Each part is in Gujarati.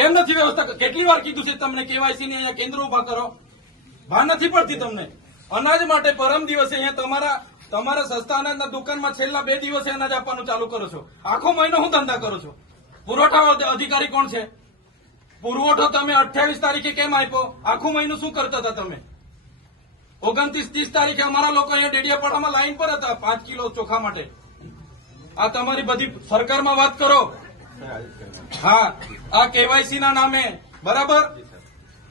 કેમ નથી વ્યવસ્થા? કેટલી વાર કીધું છે તમને કેવાયસી ની અહીંયા કેન્દ્ર ઉભા કરો? ભાન નથી પડતી તમને? અનાજ માટે પરમ દિવસે અહીંયા તમારા સસ્તા અનાજના દુકાનમાં છેલ્લા 2 દિવસે અનાજ આપવાનું ચાલુ કરો છો. આખો મહિનો હું ધંધા કરો છો? પુરવઠા અધિકારી કોણ છે? પુરવઠો તમે 28 તારીખે કેમ આપ્યો? આખું મહિનું શું કરતા હતા તમે? 29-30 તારીખે અમારા લોકો અહીંયા ડેડિયાપાડામાં લાઈન પર હતા 5 કિલો ચોખા માટે. આ તમારી બધી સરકારમાં વાત કરો. હા, આ કેવાયસી ના નામે બરાબર.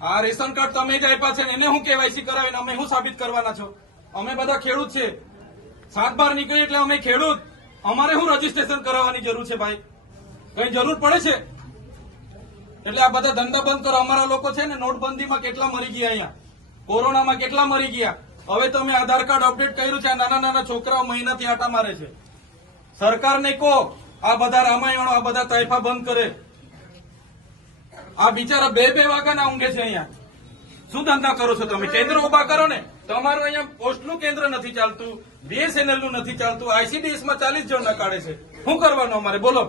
આ રેશન કાર્ડ તમે જ આપ્યા છે એને હું કેવાયસી કરાવીને અમે શું સાબિત કરવાના છો? અમે બધા ખેડૂત છે. 7/12 નીકળી એટલે અમે ખેડૂત. અમારે શું રજીસ્ટ્રેશન કરાવવાની જરૂર છે ભાઈ? કઈ જરૂર પડે છે? એટલે આ બધા ધંધા બંધ કરો. અમારા લોકો છે ને નોટબંધીમાં કેટલા મરી ગયા, અહીંયા કોરોનામાં કેટલા મરી ગયા. હવે તમે આધાર કાર્ડ અપડેટ કર્યું છે. આ નાના નાના છોકરાઓ મહિનાથી આટા મારે છે. સરકારને કહો આ બધા રામાયણો આ બધા તાઇફા બંધ કરે. આ બિચારા 2 વાગ્યાના ઊંઘે છે અહીંયા. શું ધંધા કરો છો તમે? કેન્દ્ર ઉભા કરો ને. તમારું અહીંયા પોસ્ટનું કેન્દ્ર નથી ચાલતું, BSNL નું નથી ચાલતું, ICDS માં 40 જણના કાઢે છે. શું કરવાનું અમારે બોલો?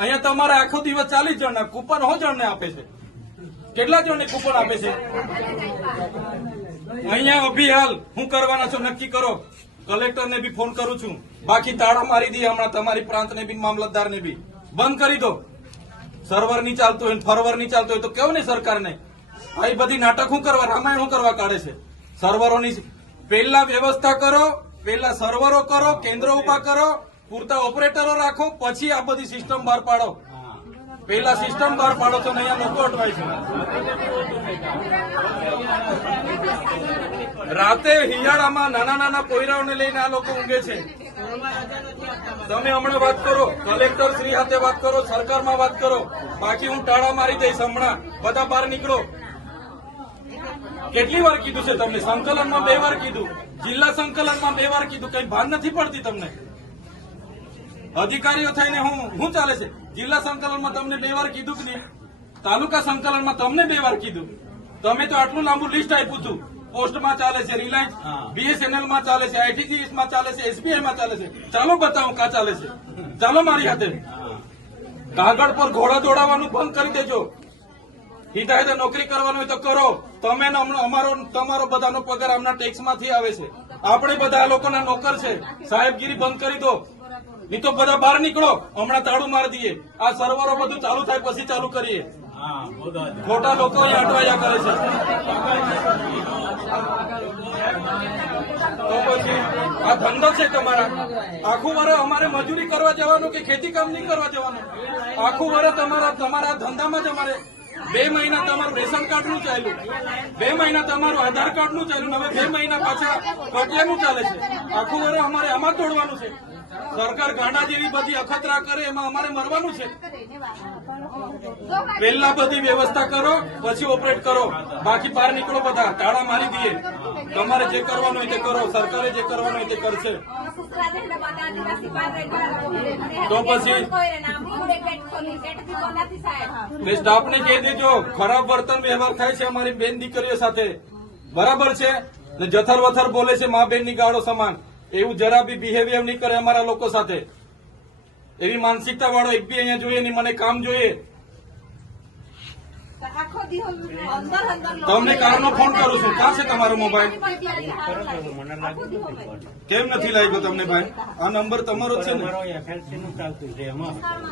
અહીંયા તમારે આખો દિવસ 40 જણના કૂપન હો જણને આપે છે. કેટલા જણને કૂપન આપે છે અહીંયા? અભિહાલ શું કરવાના છો નક્કી કરો. કલેક્ટરને બી ફોન કરું છું. બાકી તાળા મારી દઈએ હમણાં તમારી પ્રાંતને બી મામલતદારને બી બંધ કરી દો. સર્વર નહીં ચાલતું હોય, ફરવર નહીં ચાલતું હોય તો કેવું ને સરકારને આ બધી નાટક શું કરવા, રામાયણ શું કરવા કાઢે છે? સર્વરોની પહેલા વ્યવસ્થા કરો, પહેલા સર્વરો કરો, કેન્દ્રો ઉભા કરો, પૂરતા ઓપરેટરો રાખો, પછી આ બધી સિસ્ટમ બહાર પાડો. પહેલા સિસ્ટમ બહાર પાડો તો અહીંયા લોકો અટવાય છે. રાતે હિયાળામાં નાના નાના પોયરાઓને લઈને આ લોકો ઊંઘે છે. તમે હમણાં વાત કરો, કલેક્ટર શ્રી સાથે વાત કરો, સરકારમાં વાત કરો. બાકી હું ટાળા મારી દઈશ હમણાં. બધા બહાર નીકળો. કેટલી વાર કીધું છે તમને? સંકલનમાં 2 વાર કીધું, જિલ્લા સંકલનમાં 2 વાર કીધું. કઈ ભાન નથી પડતી તમને? અધિકારીઓ થઈને હું ચાલે છે? જિલ્લા સંકલનમાં તમને 2 વાર કીધું કે નહીં? તાલુકા સંકલનમાં તમને 2 વાર કીધું. તમે તો આટલું લાંબુ લિસ્ટ આપ્યું હતું. પોસ્ટમાં ચાલે છે, રિલાયન્સ BSNL માં ચાલે છે, ITGS માં ચાલે છે, SBI માં ચાલે છે. ચાલો બતાવો કા ચાલે છે. ચાલો મારી હાથે. કાગળ પર ઘોડા દોડાવવાનું બંધ કરી દેજો. હિદાયતે નોકરી કરવાનું હોય તો કરો. તમે તમારો બધાનો પગાર આમના ટેક્સમાંથી આવે છે. આપણે બધા લોકોના નોકર છે. સાહેબગીરી બંધ કરી દો. નહીં તો બધા બહાર નીકળો. હમણાં તાળું મારી દઈએ. આ સર્વરો બધું ચાલુ થાય પછી ચાલુ કરીએ. ખોટા લોકો અહીંયા અટવાયા કરે છે. તો પછી આ ધંધો છે તમારા. આખું વર્ષ અમારે મજૂરી કરવા જવાનું કે ખેતી કામ નહીં કરવા જવાનું? આખું વર્ષ તમારા ધંધામાં જ અમારે 2 મહિના તમારું રેશન કાર્ડ નું ચાલ્યું, 2 મહિના તમારું આધાર કાર્ડ નું ચાલ્યું, હવે 2 મહિના પાછા પટિયાનું ચાલે છે. આખું વર્ષ અમારે આમાં તોડવાનું છે. સરકાર ગાંડા જેવી બધી અખતરા કરે એમાં અમારે મરવાનું છે. પહેલા બધી વ્યવસ્થા કરો પછી ઓપરેટ કરો. બાકી બહાર નીકળો. બધા તાળા મારી દઈએ. તમારે જે કરવાનું હોય તે કરો. સરકારે જે કરવાનું હોય તે કરશે. તો પછી સ્ટાફને કહી દેજો ખરાબ વર્તન વ્યવહાર થાય છે અમારી બેન દીકરીઓ સાથે. બરાબર છે ને? જથર વથર બોલે છે મા બેન ની ગાળો સમાન. એવું જરા બી બિહેવિયર નહીં કરે અમારા લોકો સાથે. એવી માનસિકતા વાળો એક બી અહીંયા જોઈએ નહીં. મને કામ જોઈએ. તમને કારનો ફોન કરું છું. ક્યાં છે તમારો મોબાઈલ? કેમ નથી લાગ્યો તમને ભાઈ? આ નંબર તમારો જ છે ને?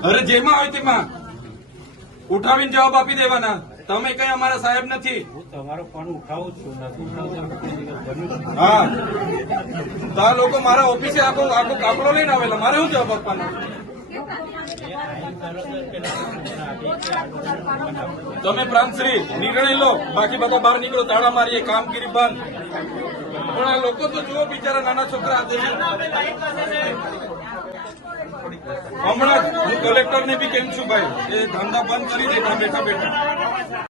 અરે જેમાં હોય તેમાં ઉઠાવીને જવાબ આપી દેવાના. તમે કઈ અમારા સાહેબ નથી. તમારો ફોન ઉઠાવું છું, નથી ઉઠાવતો. હા, તો આ લોકો મારા ઓફિસે આખો કાફલો લઈને આવેલા. મારે શું જવાબ આપવાનો? તમે પ્રાંતશ્રી નિર્ણય લો. બાકી બધા બહાર નીકળો. તાળા મારીએ. કામગીરી બંધ. પણ આ લોકો તો જુઓ બિચારા નાના છોકરા હાથે. હમણાં હું કલેક્ટરને બી કેમ છું ભાઈ, એ ધંધા બંધ કરી દે બેઠા બેઠા.